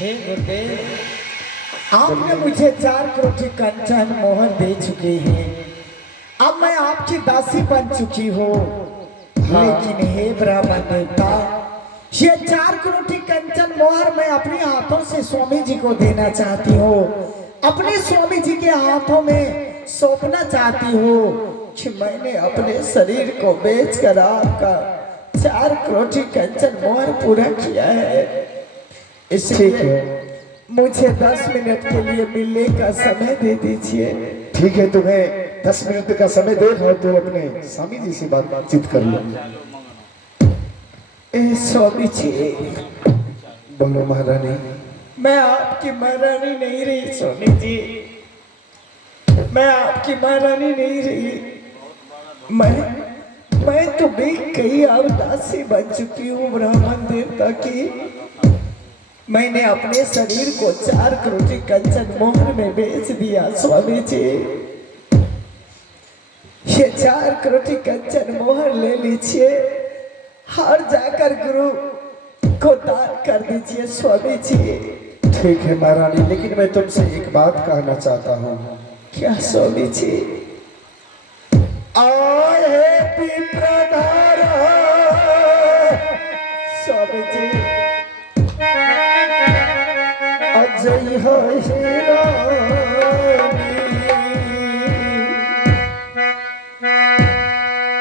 हे गुरुदेव, आपने मुझे 4 कोटी कंचन मोहर दे चुके हैं। अब मैं आपकी दासी बन चुकी हूँ। लेकिन हे ब्राह्मण देवता, ये 4 कोटी कंचन मोहर मैं अपने हाथों से स्वामी जी को देना चाहती हूँ। अपने स्वामी जी के हाथों में सौंपना चाहती हूँ कि मैंने अपने शरीर को बेचकर आपका 4 कोटी कंचन मोहर पूरा किया है। इसलिए मुझे 10 मिनट के लिए मिलने का समय दे दीजिए। ठीक है, तुम्हें 10 मिनट का समय दे और तुम अपने स्वामी जी से बातचीत कर लो। स्वामी जी, बोलो महारानी। मैं आपकी महारानी नहीं रही स्वामी जी, मैं आपकी महारानी नहीं रही। मैं तो भी कई अवदासी बन चुकी हूँ ब्राह्मण देवता की। मैंने अपने शरीर को 4 कोटी कंचन मोहर में बेच दिया स्वामी जी। ये 4 कोटी कंचन मोहर ले लीजिए और जाकर गुरु को दान कर दीजिए स्वामी जी। ठीक है महारानी, लेकिन मैं तुमसे एक बात कहना चाहता हूँ। क्या स्वामी जी? आए पित्रधार स्वामी जी, अजय हीरा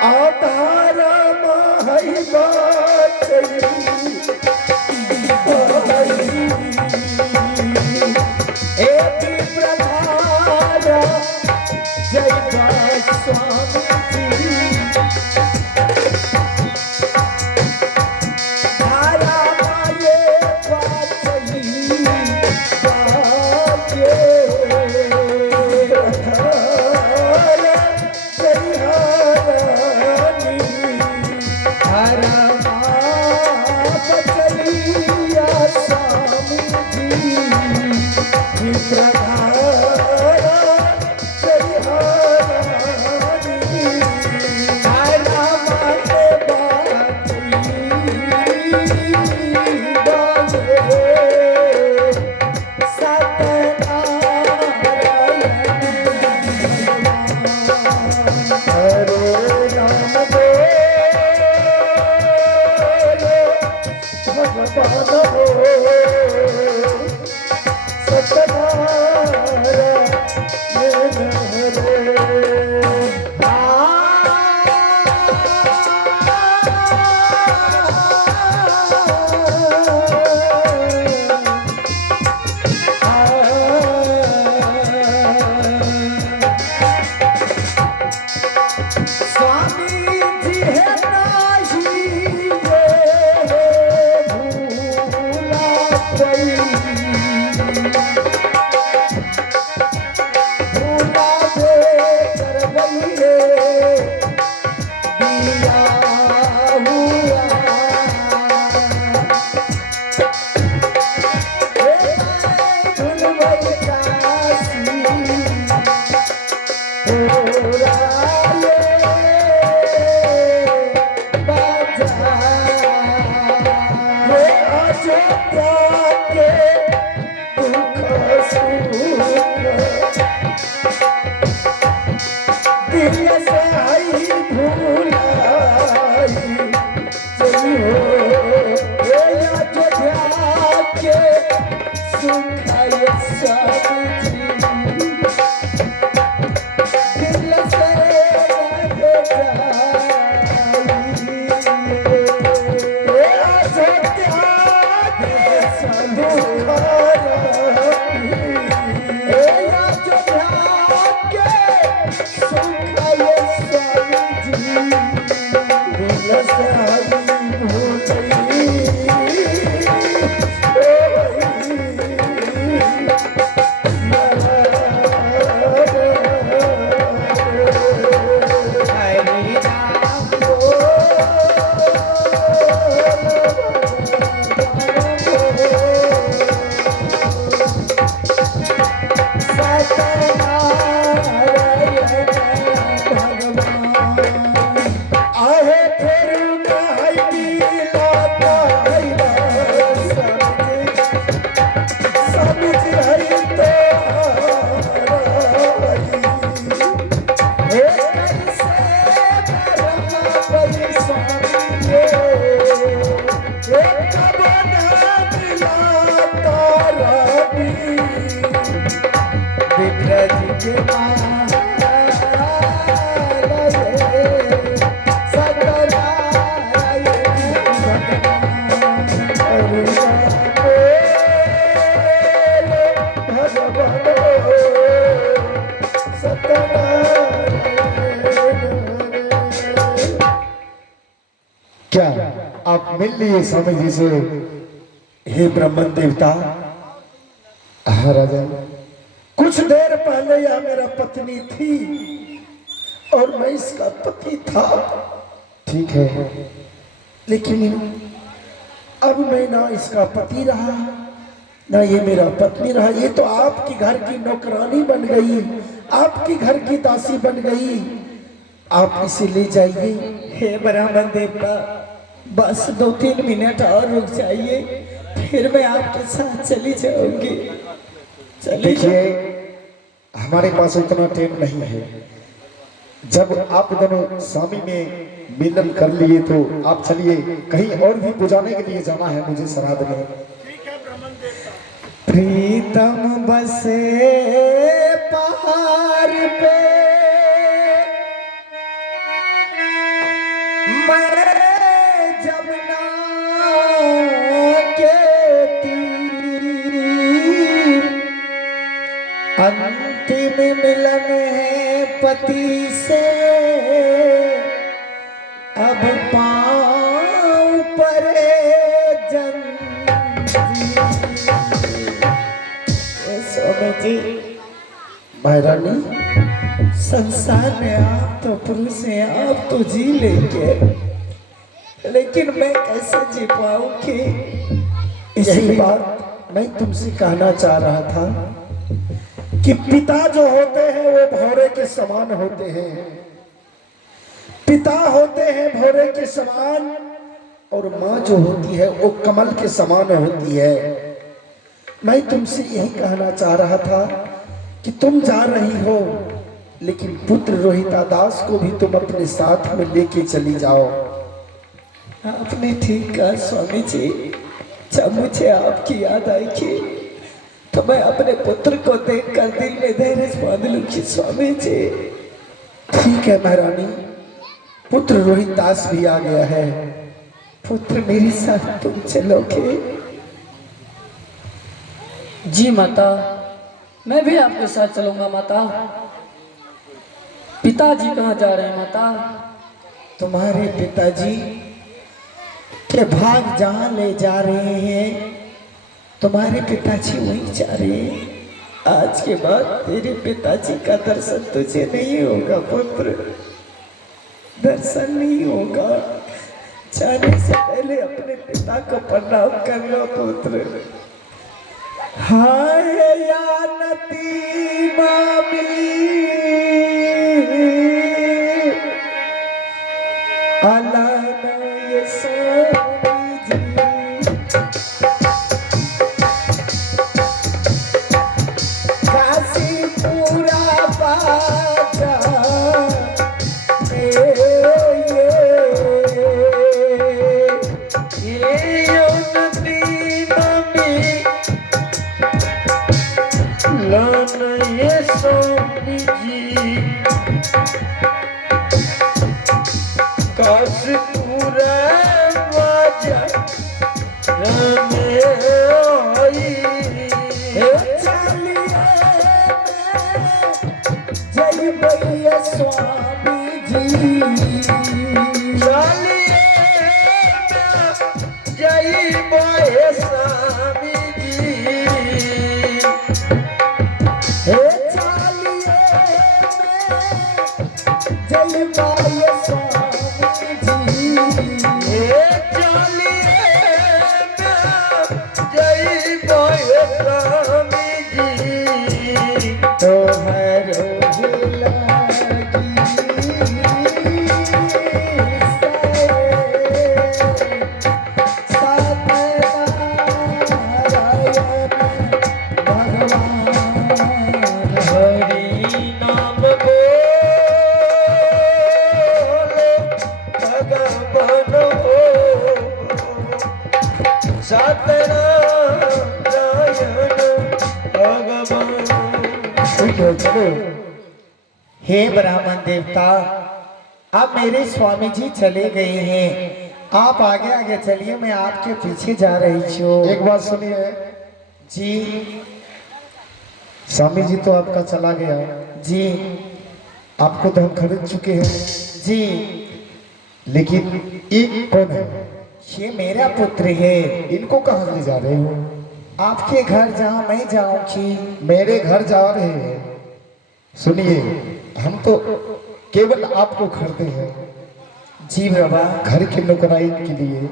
आधार महई बात आहे फिर क्या आप मिल लिए स्वामी जी से? हे ब्राह्मण देवता, हाँ राजा। कुछ देर पहले यह मेरा पत्नी थी और मैं इसका पति था, ठीक है। लेकिन अब मैं ना इसका पति रहा ना ये मेरा पत्नी रहा। ये तो आपकी घर की नौकरानी बन गई, आपकी घर की दासी बन गई। आप इसे ले जाइए। हे ब्राह्मण देवता, बस 2-3 मिनट और रुक जाइए, फिर मैं आपके साथ चली जाऊंगी। देखिए, हमारे पास उतना टाइम नहीं है। जब आप दोनों स्वामी में मिलन कर लिए तो आप चलिए, कहीं और भी बुझाने के लिए जाना है मुझे श्राद्ध में। प्रीतम बसे पहाड़ पे, मैं जमुना के तीर, अंतिम मिलन है पति से, अब पाँव परे स्वामी जी। महारानी, संसार में आप तो पुरुष हैं, आप तो जी लेंगे, लेकिन मैं कैसे जी पाऊंगी? इसी बात मैं तुमसे कहना चाह रहा था कि पिता जो होते हैं वो भौरे के समान होते हैं, पिता होते हैं भौरे के समान, और माँ जो होती है वो कमल के समान होती है। मैं तुमसे यही कहना चाह रहा था कि तुम जा रही हो, लेकिन पुत्र रोहिता दास को भी तुम अपने साथ में लेके चली जाओ। आपने ठीक कहा स्वामी जी। जब मुझे आपकी याद आई थी तो मैं अपने पुत्र को देखकर दिल में धैर्य बांध लूंगी स्वामी जी। ठीक है महारानी, पुत्र रोहित दास भी आ गया है। पुत्र मेरे साथ तुम चलोगे? जी माता, मैं भी आपके साथ चलूंगा माता। पिताजी कहाँ जा रहे हैं माता? तुम्हारे पिताजी के भाग जहाँ ले जा रहे हैं, तुम्हारे पिताजी वहीं जा रहे हैं। आज के बाद तेरे पिताजी का दर्शन तुझे नहीं होगा पुत्र, दर्शन नहीं होगा। जाने से पहले अपने पिता को प्रणाम करना पुत्र। हाय यानती मामी अलाना ये स्वामी जी, काशी पूरा बाजा जय भैया स्वामी जी, जय भैया स्वामी जी, हे चालिए जय भैया स्वामी जी, हे चालिए जय भैया स्वामी जी, तो हरो हे ब्राह्मण देवता, अब मेरे स्वामी जी चले गए हैं, आप आगे आगे चलिए, मैं आपके पीछे जा रही हूँ। एक बात सुनिए जी। स्वामी जी तो आपका चला गया जी। आपको तो हम खरीद चुके हैं जी। लेकिन ये कौन है? ये मेरा पुत्र है। इनको कहाँ ले जा रहे हो? आपके घर जहाँ मैं जाऊंगी। मेरे घर जा रहे हैं? सुनिए, हम तो केवल आपको खरीदे हैं जी बाबा। घर की नौकराई के लिए।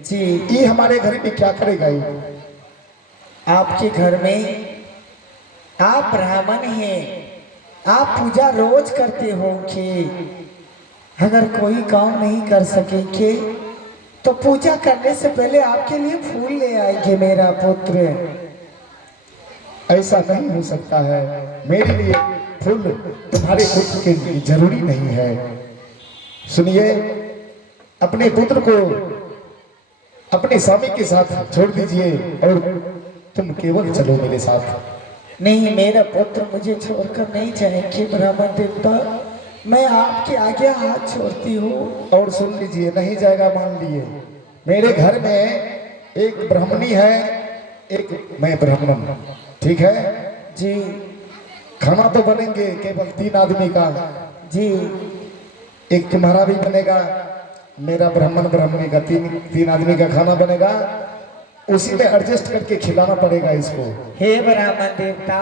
जी। ये हमारे घर में क्या करेगा ये? आपके घर में आप ब्राह्मण हैं, आप पूजा रोज करते होंगे। अगर कोई काम नहीं कर सकेंगे तो पूजा करने से पहले आपके लिए फूल ले आएंगे मेरा पुत्र। ऐसा नहीं हो सकता है। मेरे लिए फूल तुम्हारे पुत्र के लिए जरूरी नहीं है। सुनिए, अपने पुत्र को अपने स्वामी के साथ छोड़ दीजिए और तुम केवल चलो मेरे साथ। नहीं, मेरा पुत्र मुझे छोड़कर नहीं जाएंगे ब्राह्मण देवता। मैं आपके आगे हाथ छोड़ती हूँ। और सुन लीजिए, नहीं जाएगा मान लिए। मेरे घर में एक ब्राह्मणी है, एक मैं ब्राह्मण, ठीक है जी। खाना तो बनेंगे केवल 3 आदमी का। जी। एक तुम्हारा भी बनेगा, मेरा ब्राह्मण ब्राह्मणी का, तीन आदमी का खाना बनेगा। उसी में एडजस्ट करके खिलाना पड़ेगा इसको। हे ब्राह्मण देवता,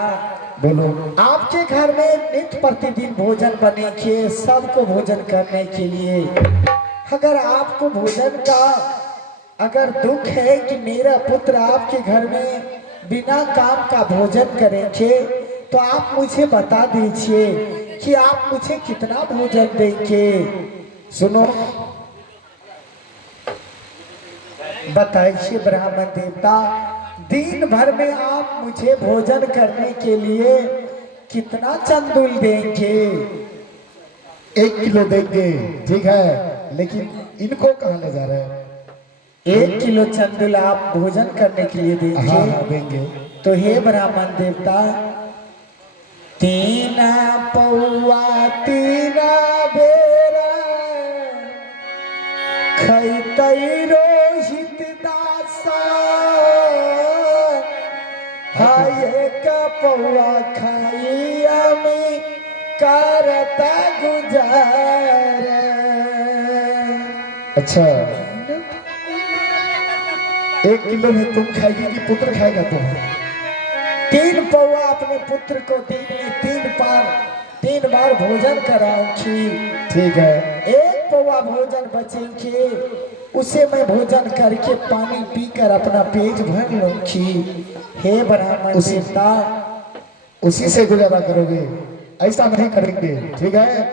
बोलो। आपके घर में नित्य प्रतिदिन भोजन बनेंगे, सबको भोजन करने के लिए। अगर आपको भोजन का अगर दुख है कि मेरा पुत्र आपके घर में बिना काम का भोजन करेंगे, तो आप मुझे बता दीजिए कि आप मुझे कितना भोजन देंगे। सुनो, बताइए ब्राह्मण देवता, दिन भर में आप मुझे भोजन करने के लिए कितना चंदुल देंगे? 1 किलो देंगे, ठीक है, लेकिन इनको कहाँ ले जा रहे हैं? 1 किलो चंदुल आप भोजन करने के लिए देंगे? हाँ, देंगे। तो हे ब्राह्मण देवता, 3 पौआ 3 बेरा खैतई रोहित दासा, हाय का पौआ खाई अमी करता गुजार। अच्छा, 1 किलो में तुम खाएगी कि पुत्र खाएगा तुम? 3 पौआ अपने पुत्र को दिन में 3 बार भोजन कराऊंगी। ठीक है। 1 पौआ भोजन बचेंगे, उसे मैं भोजन करके पानी पीकर अपना पेट भर लूंगी। हे ब्राह्मण देवता, उसी से गुजारा करोगे? ऐसा नहीं करेंगे, ठीक है?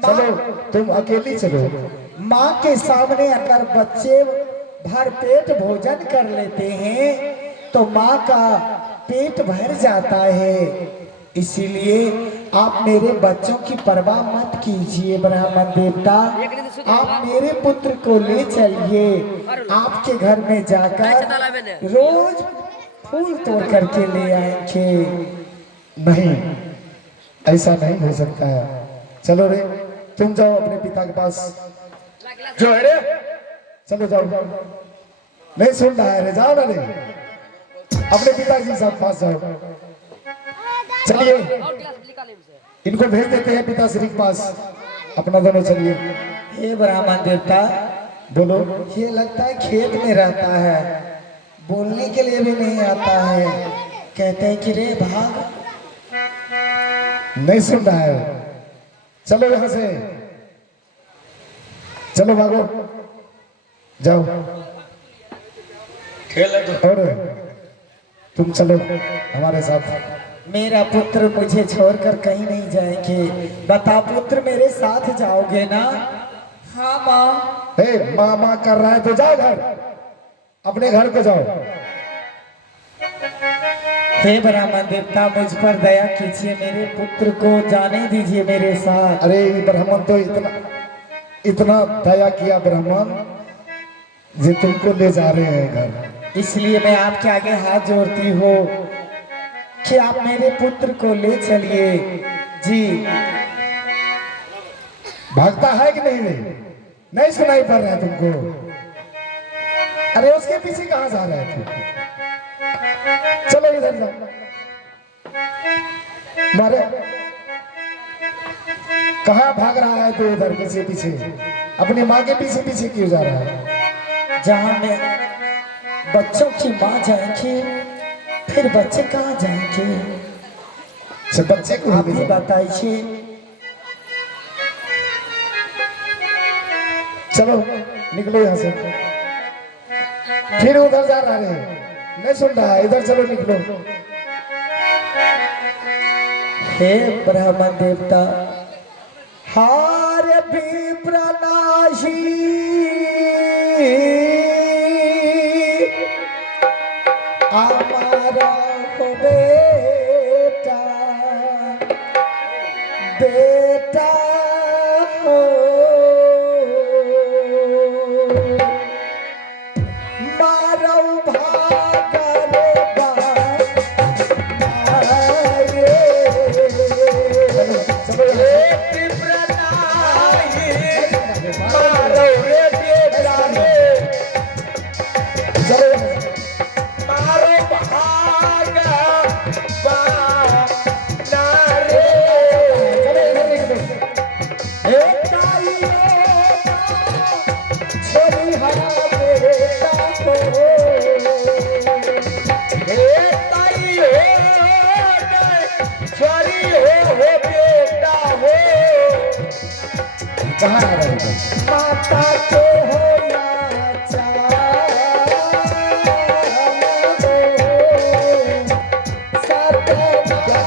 चलो, तुम अकेली चलो। माँ के सामने अगर बच्चे भर पेट भोजन कर लेते हैं तो माँ का पेट भर जाता है। इसीलिए आप मेरे बच्चों की परवाह मत कीजिए ब्राह्मण देवता। आप मेरे पुत्र को ले चलिए, आपके घर में जाकर रोज फूल तोड़ करके ले आएंगे। नहीं, ऐसा नहीं हो सकता है। चलो रे, तुम जाओ अपने पिता के पास। जो है रे, चलो जाओ। नहीं सुन रहा है रे, जाओ ना रे, अपने पिताजी के पास जाओ। चलिए, इनको भेज देते हैं पिताश्री के पास, अपना दोनों चलिए। हे ब्राह्मण देवता, बोलो। ये लगता है खेत में रहता है, बोलने के लिए भी नहीं आता है। कहते हैं कि रे भाग। नहीं सुन रहा है, चलो यहां से, चलो भागो, जाओ। और तुम चलो हमारे साथ। मेरा पुत्र मुझे छोड़कर कहीं नहीं जाएंगे। बता पुत्र, मेरे साथ जाओगे ना? हाँ माँ। हे, मामा कर रहा है तो जाओ घर, अपने घर को जाओ। हे ब्राह्मण देवता, मुझ पर दया कीजिए, मेरे पुत्र को जाने दीजिए मेरे साथ। अरे ब्राह्मण तो इतना दया किया ब्राह्मण, जो तुमको ले जा रहे हैं घर। इसलिए मैं आपके आगे हाथ जोड़ती हूँ कि आप मेरे पुत्र को ले चलिए। जी। भागता है कि नहीं रे? नहीं सुनाई पड़ रहा है तुमको? अरे उसके पीछे कहां जा रहा है तू? चलो इधर जाओ। मारे, कहां भाग रहा है तू? इधर पीछे पीछे अपनी माँ के पीछे पीछे क्यों जा रहा है? जहाँ में बच्चों की माँ जाएंगे फिर बच्चे कहाँ जाएंगे? अच्छा बच्चे को आप ही बताइए। चलो निकलो यहाँ से। फिर उधर जा रहा है, नहीं सुन रहा, इधर चलो निकलो। हे ब्राह्मण देवता, हार भी प्रणाशी हमारा हो बेटा, बेटा हो मारो भागर कहाँ आ रहे हो? माता के हो लाचार हो, सत्यनारायण।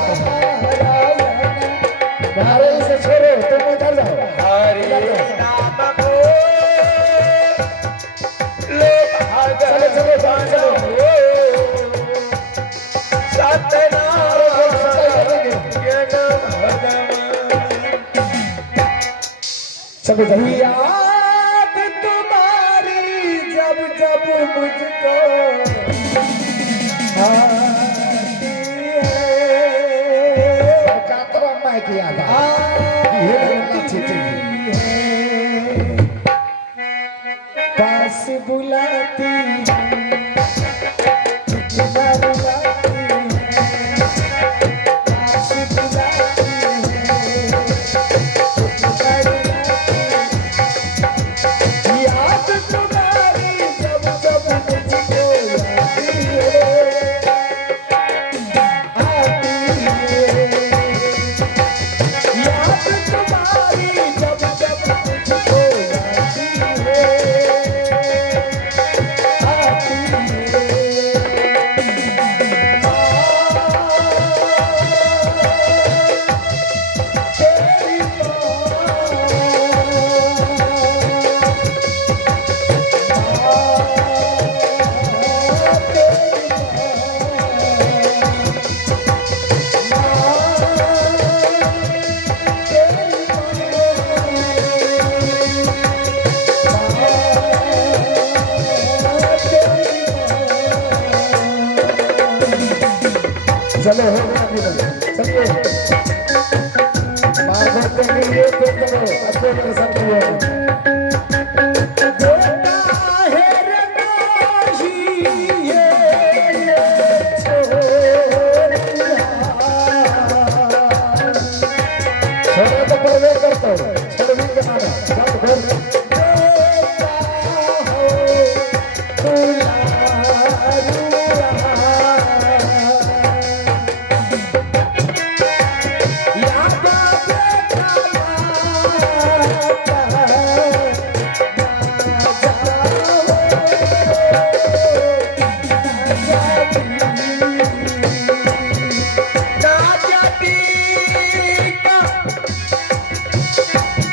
बाहर इसे छोड़ो, तुम उधर जाओ। चलो चलो चलो चलो जल्दी। याद तुम्हारी जब जब मुझको आती है, कातरा माय की याद आ। ये बोलना चाहिए। पास बुलाती बुलाती पास बुलाती याद तुम्हारी जब जब मुझको आती है, आती है। याद तुम्हारी जब जब मुझको आती है, आती है। तेरी चलो चलिए मार भरते हैं ये तो करो अच्छे मेरे साथ हुआ बेटा है रकाशी ये छोड़ो तो प्रवेश करता हूँ छोड़ो भी बनाना बात भर बेटा हो दुलारुआ, याद बेटा माता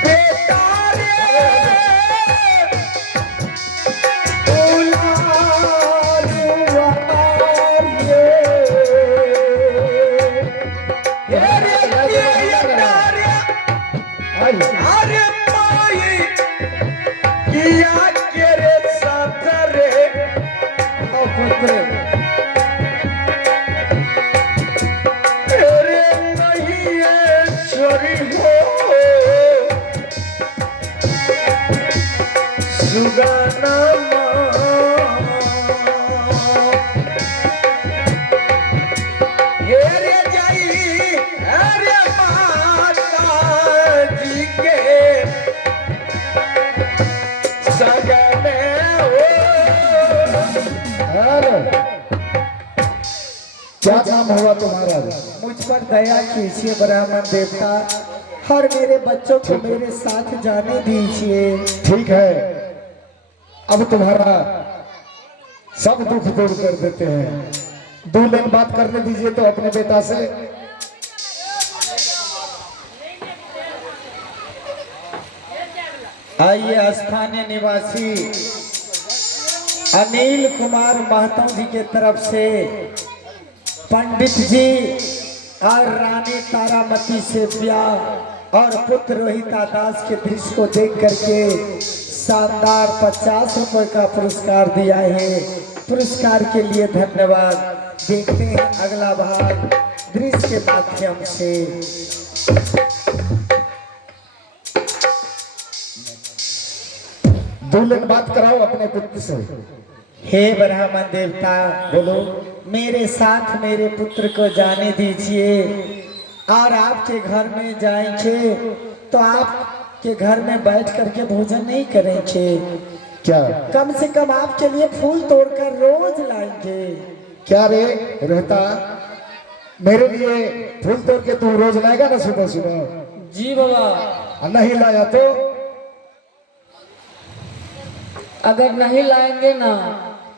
बेटा रे हेलो, क्या नाम हुआ तुम्हारा? मुझ पर दया कीजिए ब्राह्मण देवता, और मेरे बच्चों को मेरे साथ जाने दीजिए। ठीक है, अब तुम्हारा सब दुख दूर कर देते हैं। 2 लाइन बात करने दीजिए तो अपने बेटा से। आइए, स्थानीय निवासी अनिल कुमार महतो जी के तरफ से पंडित जी और रानी तारामती से ब्याह और पुत्र रोहिता दास के दृश्य को देख करके शानदार 50 रुपए का पुरस्कार दिया है। पुरस्कार के लिए धन्यवाद। देखते हैं अगला भाग दृश्य के माध्यम से। दो लाइन बात कराओ अपने पुत्र से। हे ब्राह्मण देवता, बोलो। मेरे साथ मेरे पुत्र को जाने दीजिए, और आपके घर में जाएंगे तो आपके घर में बैठ करके भोजन नहीं करेंगे, क्या कम से कम आपके लिए फूल तोड़कर रोज लाएंगे। क्या रे रहता, मेरे लिए फूल तोड़ के तू रोज लाएगा ना सुबह सुबह? जी बाबा, और नहीं लाया तो? अगर नहीं लाएंगे ना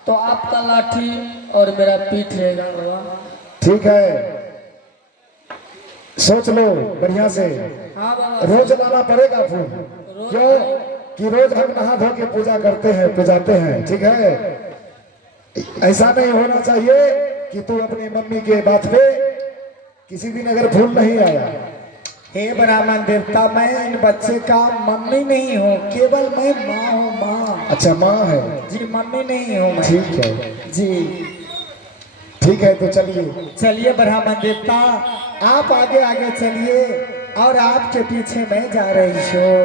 तो आपका लाठी और मेरा पीठ रहेगा बाबा। ठीक है, सोच लो बढ़िया से। हाँ बाबा, रोज लाना पड़ेगा फूल, क्यों कि रोज हम नहा धो के पूजा करते हैं, पूजाते हैं। ठीक है, ऐसा नहीं होना चाहिए कि तू अपनी मम्मी के बात पे किसी दिन अगर फूल नहीं आया। हे ब्राह्मण देवता, मैं इन बच्चे का मम्मी नहीं हूँ, केवल मैं माँ हूँ। माँ? अच्छा माँ है जी, मम्मी नहीं हूँ मैं। ठीक है, जी ठीक है, तो चलिए। चलिए ब्राह्मण देवता, आप आगे आगे चलिए और आपके पीछे मैं जा रही हूँ।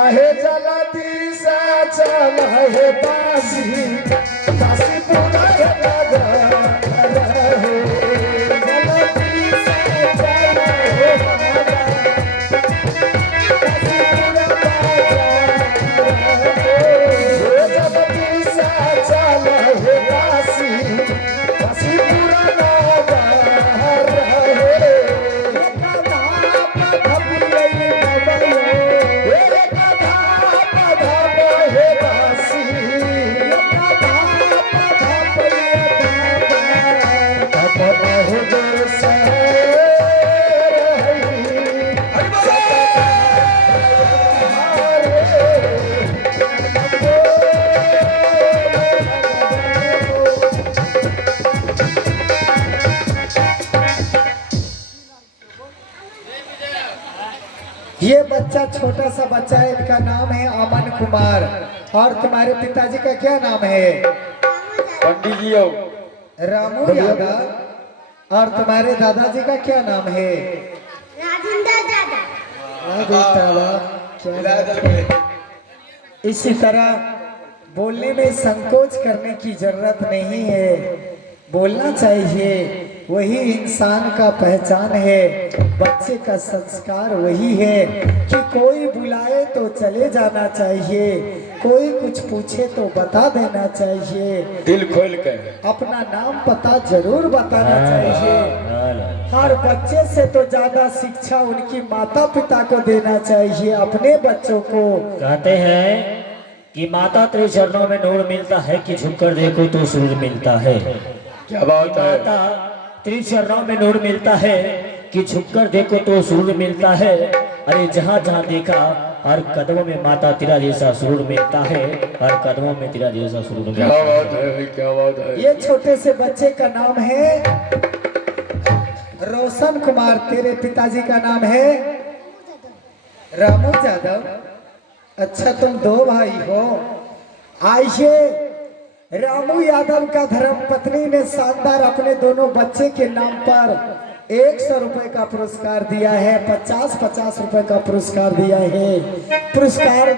आहे जलती सा चल है बासी, बासी पूरा है लगा रहे। जलती सा चल है जलती सा चल है बासी, बासी पूरा लगा रहे। ये बच्चा छोटा सा बच्चा है, इनका नाम है अमन कुमार। और तुम्हारे पिताजी का क्या नाम है? पंडित जी रामू यादव। और तुम्हारे दादाजी का क्या नाम है? राजेंद्र दादा। वाह बेटा वाह, क्या बात है। इसी तरह बोलने में संकोच करने की जरूरत नहीं है, बोलना चाहिए। वही इंसान का पहचान है। बच्चे का संस्कार वही है कि कोई बुलाए तो चले जाना चाहिए, कोई कुछ पूछे तो बता देना चाहिए, दिल खोल के अपना नाम पता जरूर बताना चाहिए। हर बच्चे से तो ज्यादा शिक्षा उनकी माता पिता को देना चाहिए, अपने बच्चों को। कहते हैं कि माता तेरे चरणों में नूर मिलता है कि झुककर देखो तो सूरज मिलता है। क्या बात है? माता तेरे चरणों में नूर मिलता है कि झुककर देखो तो सूरज मिलता है। अरे जहाँ जहाँ देखा हर कदमों में माता तेरा जैसा सूरज मिलता है, हर कदमों में तेरा जैसा सूरज मिलता क्या है। बात है, क्या बात है। ये छोटे से बच्चे का नाम है रोशन कुमार। तेरे पिताजी का नाम है रामू यादव। अच्छा, तुम 2 भाई हो। आइए, रामू यादव का धर्म पत्नी ने शानदार अपने दोनों बच्चे के नाम पर 100 रुपए का पुरस्कार दिया है, 50-50 रुपए का पुरस्कार दिया है। पुरस्कार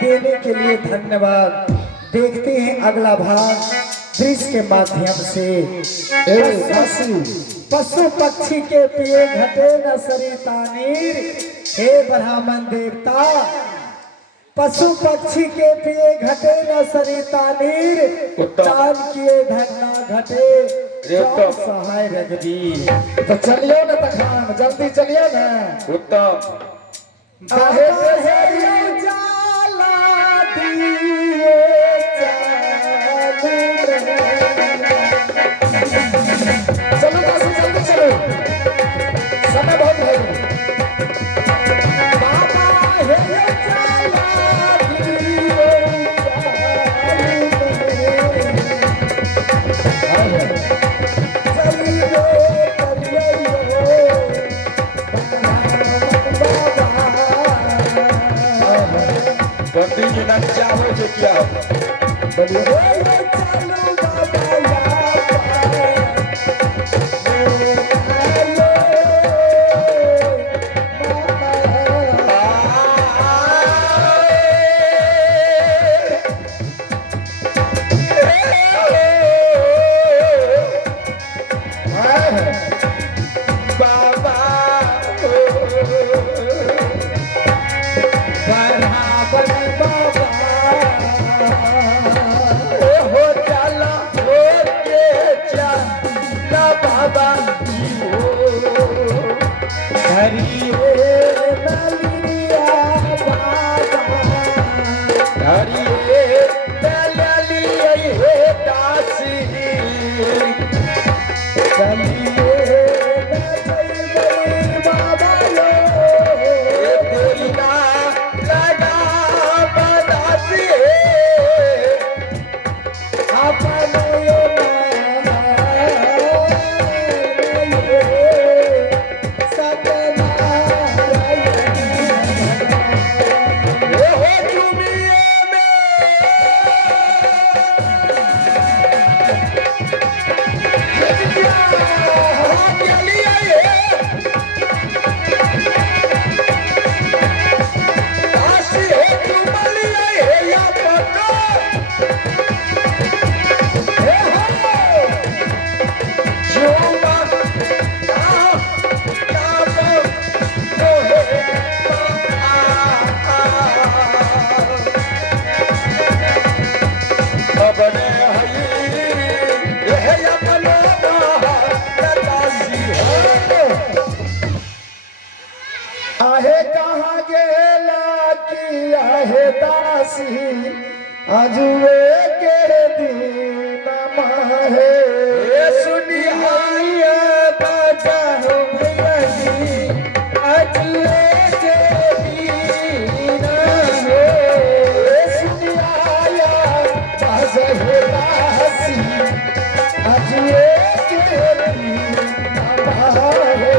देने के लिए धन्यवाद। देखते हैं अगला भाग दृश्य के माध्यम से। पशु पक्षी के पिए घटे न सरिता नीर। हे ब्राह्मण देवता, पशु पक्षी के पिए घटे न सरिता नीर, उत्तम। चांद किए धन न घटे उत्तम। सहाय रघुवीर। तो चलियो ना तखान, जल्दी चलियो ना। उत्तम। आहे हरि जाला दिए चालू चलो काशी, जल्दी चलो, समय बहुत है। बाबा हे जाला दिए चालू चलियो पंडित जी ना क्या हो जो क्या हो, बोलिए। आहे कहाँ गेला की आहे दासी, आजुए के दिन माहे सुनिहाय बाजा हो भैया, आजुए के दिन हो सुनिहाय बाजा हो दासी, आजुए के दिन माहे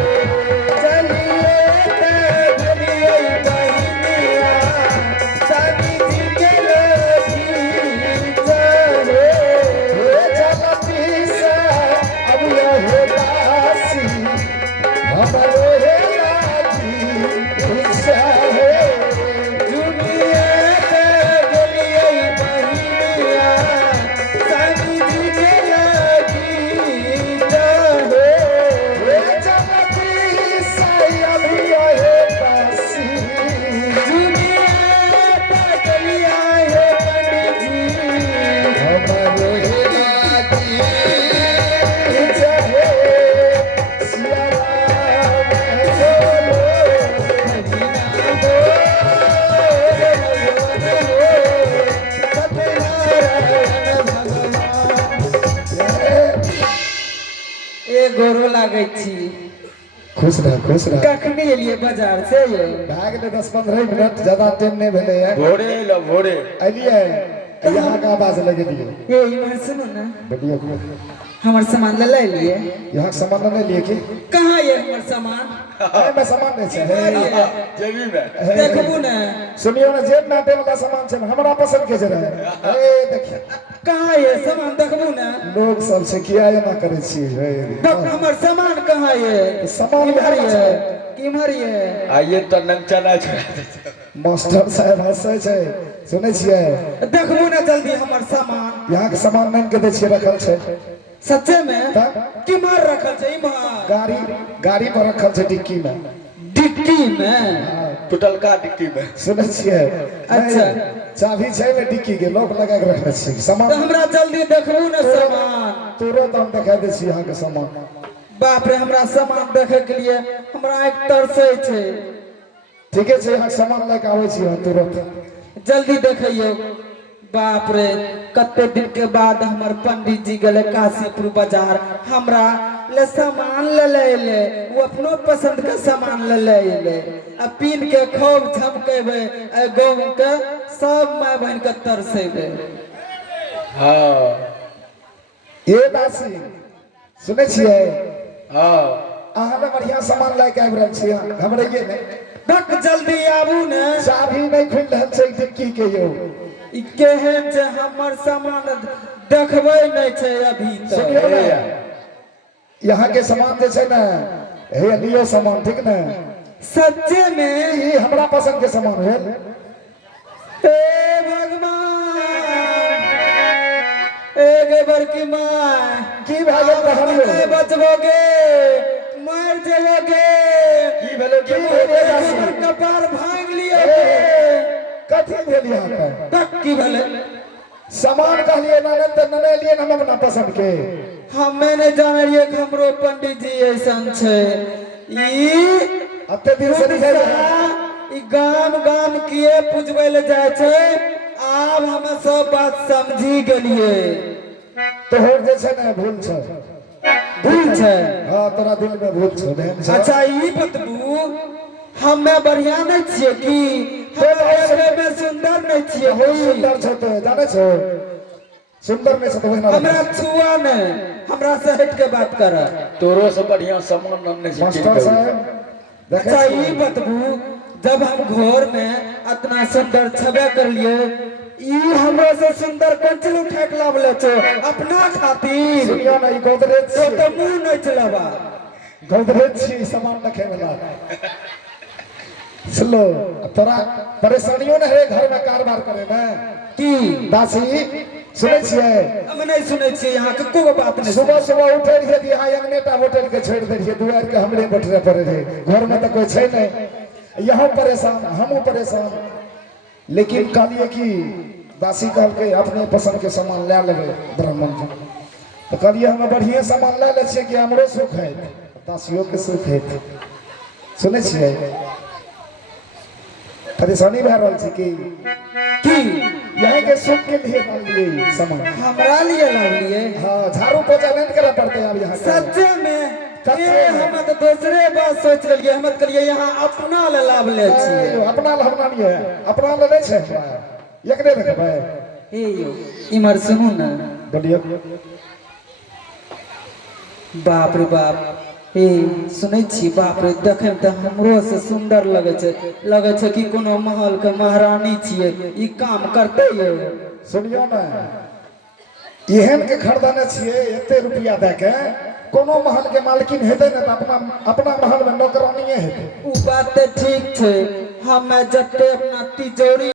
गोरो लागे छी। खुश रह, खुश रह। कखनी एलिए बाजार से ये भाग ले 10-15 मिनट, ज्यादा टाइम नहीं भेले है। भोरे लो भोरे अलिए यहाँ का आवाज लगे दिए, ये इधर सुनो ना, बढ़िया को हमार सामान ले लिए। यहाँ सामान नहीं लिए की? कहाँ ये हमार सामान? अरे मैं सामान नहीं चाहिए, जेबी में देखबू ना, सुनियो ना, जेब नाटे वाला सामान है, हमारा पसंद के जरा है। ए देखिए कहाँ ये सामान देखबू ना, लोग सब से किया ना करे छी। हमार सामान कहाँ ये? सामान इधर यहाँ ये किमहर ये? आइए तो नंचना छै मास्टर साहब हंसे छे, सुने छिए? देखबू ना जल्दी हमार सामान। यहाँ के सामान नहीं के दे छिए, रखल छे सच्चे में? तब किमहर रखल छै इमहर? गाड़ी पर रखल छे डिक्की में। डिक्की में? टूटल का डिक्की में सुनै छियै अच्छा। चाभी छै में डिक्की के लॉक लगा के रखने छी तो सामान हमरा जल्दी देखबू ने सामान। तुरंत हम दिखा दै छी अहाँ के सामान बाप रे, हमरा सामान देखे के लिए हमरा एक तरसै छै। ठीके छै अहाँ सामान लेके आबै छी हम तुरंत जल्दी देखियो। बाप रे, कते दिन के बाद हमर पंडित जी गए काशीपुर बाजार, हमरा ले सामान ले वो अपनो पसंद के सामान ले अब पीन के खूब झमकेबे, गाँव के सब माय बहन के तरसेबे। हाँ ये दासी सुनै छियै हाँ अहाँ ने बढ़िया सामान लेके आबि रहल छी हमरे ये ने धक जल्दी आबू ने। चाभी नहीं खुल रहल छै डिक्की के यौ ई केहन छै, हमर सामान देखबै नहीं छै अभी सुनियो तक। ने यहाँ के सामान जे छै ने हे लियो सामान ठीक ने सच्चे में ई हमरा पसंद के सामान भेल हे भगवान, ए बड़की माँ की भए गेल कहलियो नहीं बचबोगे, मर जेबोगे। की भेलो की भेल हमर कपार भांग लियो। कथी भेल यहाँ के तक की भले सामान कहलिए ना ने लिए हम अपना पसंद के हमें नहीं जाने रहिए कि हमरो पंडित जी ऐसन छे। अते दिन से दिखाई ई गाम गाम किए पूजबे ले जाए छे। आब हम सब बात समझी गेलिए। तोहर जे छै ने भूल छै भूल छे। हाँ तोरा दिल में भूल छै बहन छै अच्छा ई बतबू, हमें बढ़िया नहीं छिए कि हम में सुंदर नहीं छिए? बहुत सुंदर छै तो जाने छो सुंदर में से तो बहना हमरा छुआ ने, हमरा से हट के बात कर। तोरो से बढ़िया सामान नन्ने से मास्टर साहब देखे अच्छा छी? ई बतबू, जब हम घर में इतना सुंदर छबे कर लिए, ई हमरो से सुंदर कंचल उठा के लावले छो अपना खातिर। सुनियो ना ई गोदरेज तो छै मुंह नहीं चलावा। गोदरेज छी सामान रखे वाला सुनो तोरा परेशानियों ने है घर में कारोबार करे में की दासी सुनै छियै हम नहीं सुने छी यहाँ के को बात नहीं। सुबह सुबह उठे रहिए कि यहाँ अंगनेटा होटल के छोड़ दे रहिए दुआर के हमरे बैठे पड़े रहे घर में तो कोई छै नहीं यहाँ परेशान हमहू परेशान लेकिन कहलिए कि दासी कहल के अपने पसंद के सामान ले लेबै ब्राह्मण जी तो कहलिए हमें बढ़िया सामान ले ले छियै कि हमरो सुख है दासियों के सुख है सुनै छियै परेशानी भए रहल छै कि यहाँ के सुख के लिए मान लिए सामान हमरा लिए लावलिए। हाँ झाड़ू पोछा नहीं करे पड़ते अब यहाँ के। सच्चे में सच्चे ए, में। हम तो दूसरे बात सोच लिए, हम तो कलिए यहाँ अपना ले लाभ ले छिए। यो, अपना लहना नहीं है अपना ले नहीं छै हमरा एकरे रखबै ए यो इमर सुनू ना। बोलिए बाप रे बाप, ए सुनै छी बाप रे, देखे में तो हमरो से सुंदर लगे छै कि कोनो महल के महारानी छिए। ई काम करते ये सुनियो ना एहन के खरीदने छियै एते रुपया दे के कोनो महल के मालकिन हेतै ना तो अपना महल में नौकरानिये हेतै। उ बात तो ठीक छै, हमें जते अपना तिजोरी